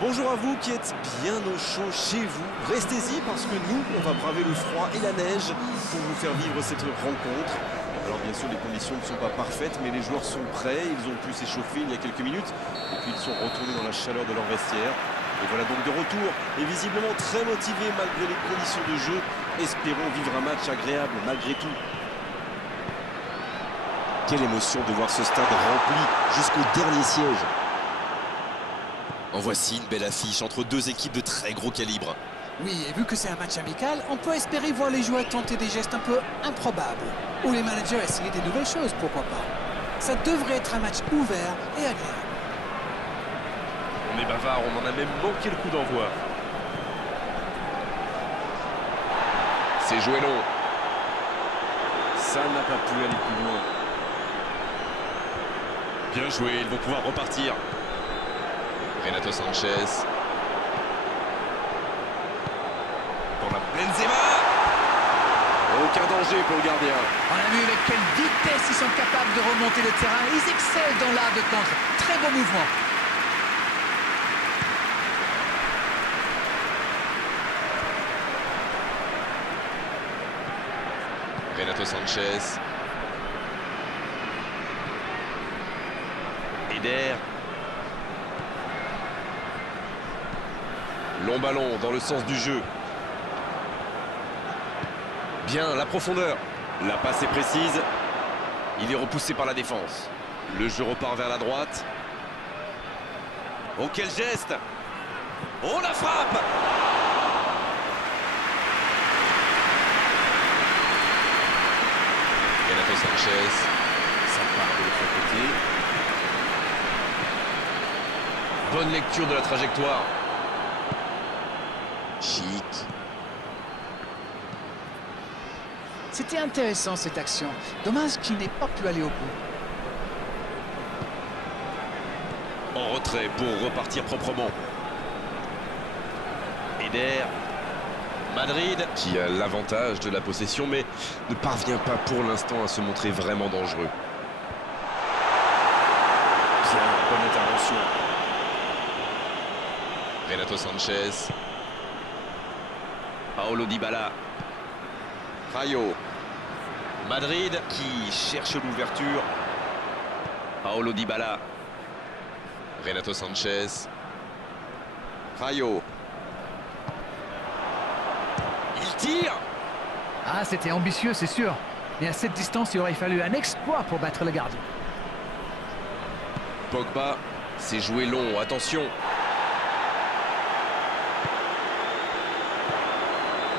Bonjour à vous qui êtes bien au chaud chez vous. Restez-y parce que nous, on va braver le froid et la neige pour vous faire vivre cette rencontre. Alors bien sûr, les conditions ne sont pas parfaites, mais les joueurs sont prêts. Ils ont pu s'échauffer il y a quelques minutes. Et puis ils sont retournés dans la chaleur de leur vestiaire. Et voilà donc de retour. Et visiblement très motivés malgré les conditions de jeu. Espérons vivre un match agréable malgré tout. Quelle émotion de voir ce stade rempli jusqu'au dernier siège. En voici une belle affiche entre deux équipes de très gros calibre. Oui, et vu que c'est un match amical, on peut espérer voir les joueurs tenter des gestes un peu improbables. Ou les managers essayer des nouvelles choses, pourquoi pas. Ça devrait être un match ouvert et agréable. On est bavard, on en a même manqué le coup d'envoi. C'est joué long. Ça n'a pas pu aller plus loin. Bien joué, ils vont pouvoir repartir. Renato Sanchez. Pour la Benzema. Aucun danger pour le gardien. On a vu avec quelle vitesse ils sont capables de remonter le terrain. Ils excellent dans l'art de contre. Très beau mouvement. Renato Sanchez. Eder. Long ballon dans le sens du jeu. Bien, la profondeur. La passe est précise. Il est repoussé par la défense. Le jeu repart vers la droite. Oh, quel geste! Oh, la frappe! Renato Sanchez. Ça part de l'autre côté. Bonne lecture de la trajectoire. Chic. C'était intéressant cette action. Dommage qu'il n'ait pas pu aller au bout. En retrait pour repartir proprement. Eder. Madrid qui a l'avantage de la possession mais ne parvient pas pour l'instant à se montrer vraiment dangereux. Bien, bonne intervention. Renato Sanchez. Paulo Dybala. Rayo. Madrid qui cherche l'ouverture. Paulo Dybala. Renato Sanchez. Rayo. Il tire. Ah, c'était ambitieux, c'est sûr. Mais à cette distance, il aurait fallu un exploit pour battre le gardien. Pogba. C'est joué long, attention.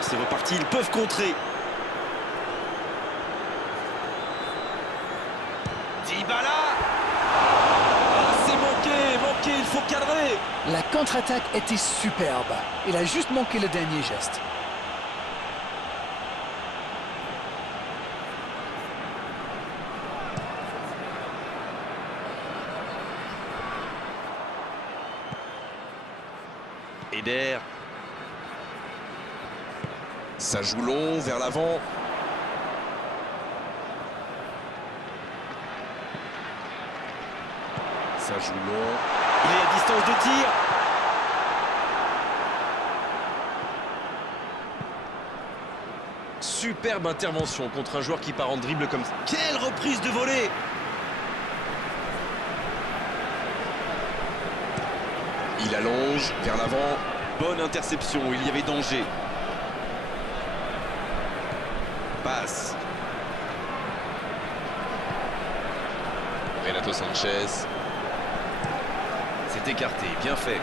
C'est reparti, ils peuvent contrer. Dybala. Ah, c'est manqué, il faut cadrer. La contre-attaque était superbe. Il a juste manqué le dernier geste. Eder. Ça joue long, vers l'avant. Ça joue long. Il est à distance de tir. Superbe intervention contre un joueur qui part en dribble comme ça. Quelle reprise de volée! Il allonge vers l'avant. Bonne interception, il y avait danger. Passe. Renato Sanchez. C'est écarté, bien fait.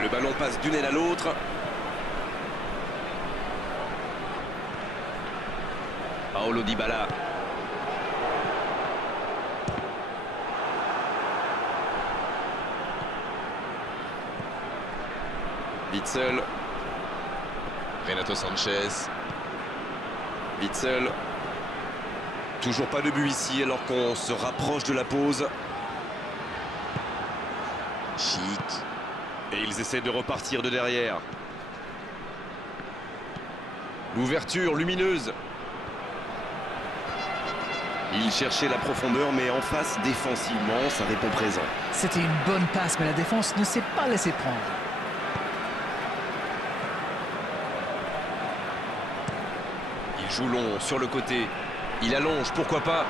Le ballon passe d'une aile à l'autre. Paulo Dybala. Witsel. Renato Sanchez. Witsel. Toujours pas de but ici alors qu'on se rapproche de la pause. Chic. Et ils essaient de repartir de derrière. L'ouverture lumineuse. Il cherchait la profondeur, mais en face, défensivement, ça répond présent. C'était une bonne passe, mais la défense ne s'est pas laissée prendre. Il joue long sur le côté. Il allonge, pourquoi pas.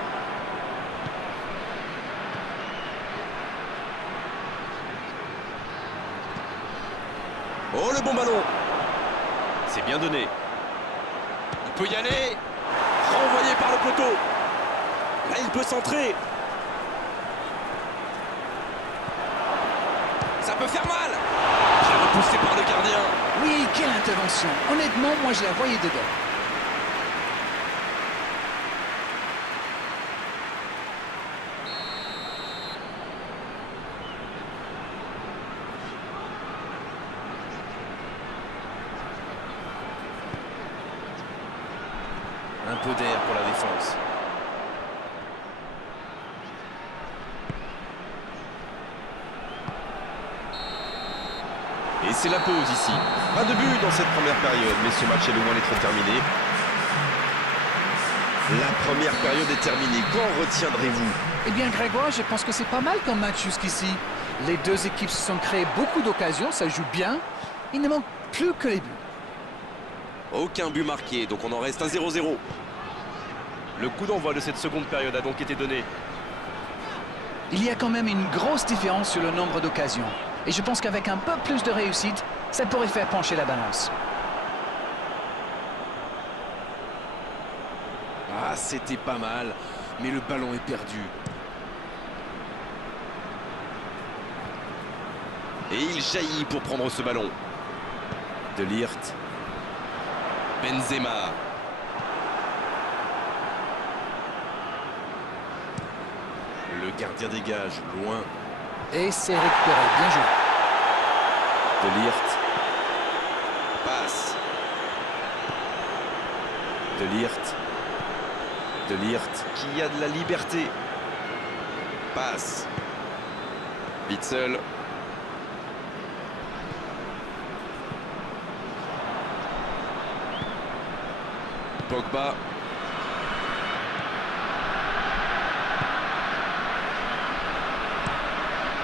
Oh, le bon ballon. C'est bien donné. Il peut y aller. Renvoyé par le poteau. Là, il peut centrer. Ça peut faire mal. Bien repoussé par le gardien. Oui, quelle intervention. Honnêtement, moi je la voyais dedans. Un peu d'air pour la défense. Et c'est la pause ici. Pas de but dans cette première période, mais ce match est loin d'être terminé. La première période est terminée. Qu'en retiendrez-vous? Eh bien, Grégoire, je pense que c'est pas mal comme match jusqu'ici. Les deux équipes se sont créées beaucoup d'occasions, ça joue bien. Il ne manque plus que les buts. Aucun but marqué, donc on en reste à 0-0. Le coup d'envoi de cette seconde période a donc été donné. Il y a quand même une grosse différence sur le nombre d'occasions. Et je pense qu'avec un peu plus de réussite, ça pourrait faire pencher la balance. Ah, c'était pas mal, mais le ballon est perdu. Et il jaillit pour prendre ce ballon. De Ligt. Benzema. Le gardien dégage, loin. Et c'est récupéré, bien joué. De Ligt. Passe. De Ligt. De Ligt qui a de la liberté. Passe. Witsel. Pogba.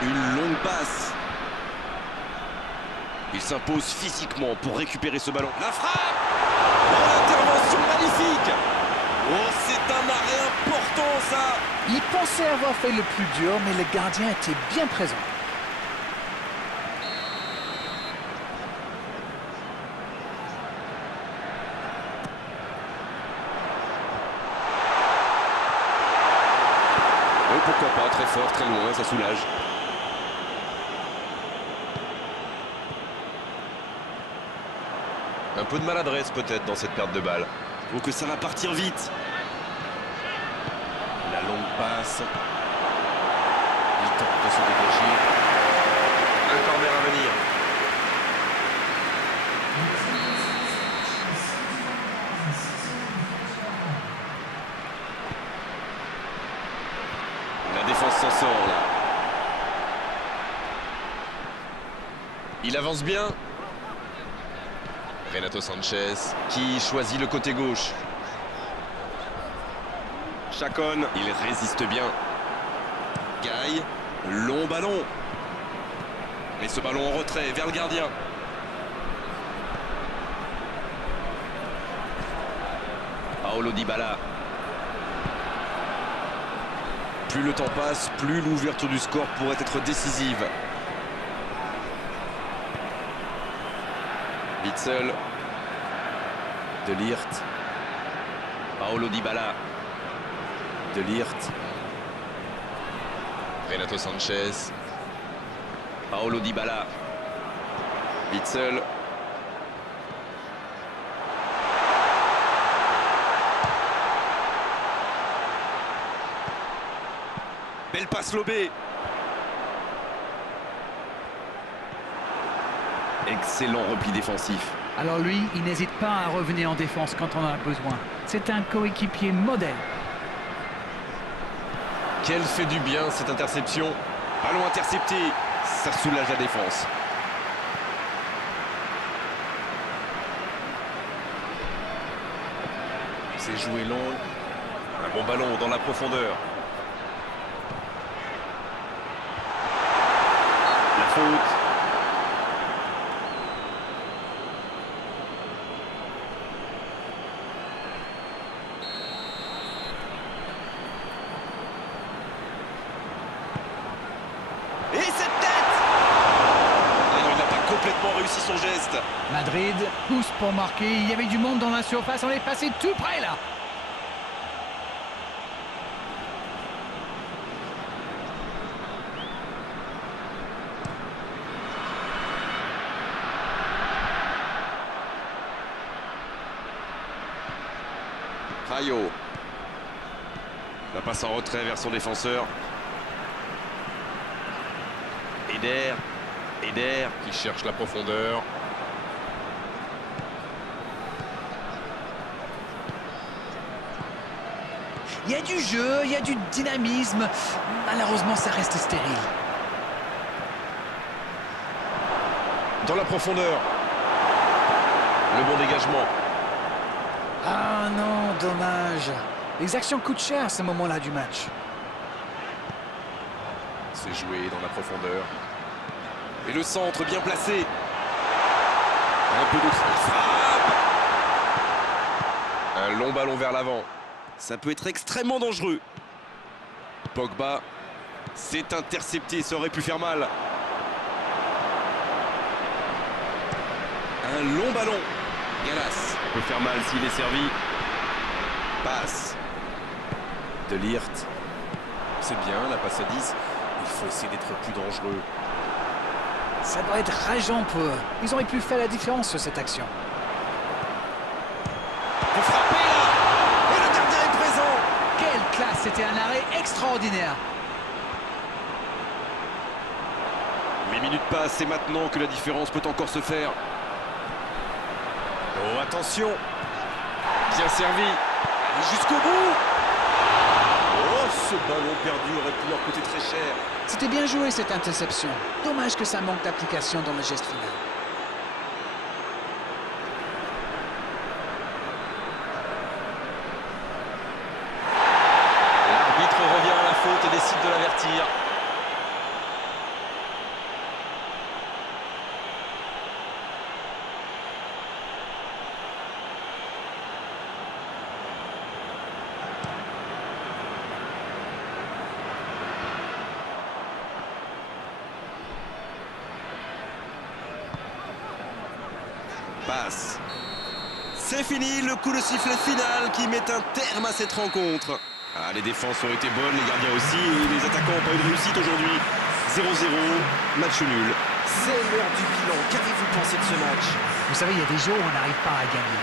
Une longue passe. Il s'impose physiquement pour récupérer ce ballon. La frappe. Oh, l'intervention magnifique. Oh, c'est un arrêt important, ça. Il pensait avoir fait le plus dur, mais le gardien était bien présent. Oh, pourquoi pas, très fort, très loin, ça soulage. Un peu de maladresse peut-être dans cette perte de balle. Oh, que ça va partir vite. La longue passe. Il tente de se dégager. Un corner à venir. La défense s'en sort là. Il avance bien. Renato Sanchez qui choisit le côté gauche. Chacon, il résiste bien. Gaï, long ballon. Mais ce ballon en retrait vers le gardien. Paulo Dybala. Plus le temps passe, plus l'ouverture du score pourrait être décisive. Witsel. De Ligt. Paulo Dybala. De Ligt. Renato Sanchez. Paulo Dybala. Witsel. Belle passe lobée. Excellent repli défensif. Alors lui, il n'hésite pas à revenir en défense quand on en a besoin. C'est un coéquipier modèle. Quelle fait du bien cette interception. Ballon intercepté, ça soulage la défense. C'est joué long. Un bon ballon dans la profondeur. La faute. Et cette tête! Ah non, il n'a pas complètement réussi son geste. Madrid pousse pour marquer. Il y avait du monde dans la surface. On est passé tout près là. Rayo. La passe en retrait vers son défenseur. Eder qui cherche la profondeur. Il y a du jeu, il y a du dynamisme. Malheureusement, ça reste stérile. Dans la profondeur. Le bon dégagement. Ah non, dommage. Les actions coûtent cher à ce moment-là du match. C'est joué dans la profondeur. Et le centre bien placé. Un peu de frappe. Un long ballon vers l'avant. Ça peut être extrêmement dangereux. Pogba. C'est intercepté, ça aurait pu faire mal. Un long ballon. Galas peut faire mal s'il est servi. Passe. De Ligt. C'est bien, la passe à 10. Il faut essayer d'être plus dangereux. Ça doit être rageant pour eux. Ils auraient pu faire la différence sur cette action. Pour frapper là. Et le gardien est présent. Quelle classe, c'était un arrêt extraordinaire. 8 minutes passent, c'est maintenant que la différence peut encore se faire. Oh, attention. Bien servi. Allez jusqu'au bout. Oh, ce ballon perdu aurait pu leur coûter très cher. C'était bien joué cette interception. Dommage que ça manque d'application dans le geste final. L'arbitre revient à la faute et décide de l'avertir. Passe. C'est fini, le coup de sifflet final qui met un terme à cette rencontre. Ah, les défenses ont été bonnes, les gardiens aussi, et les attaquants n'ont pas eu de réussite aujourd'hui. 0-0, match nul. C'est l'heure du bilan. Qu'avez-vous pensé de ce match? Vous savez, il y a des jours où on n'arrive pas à gagner.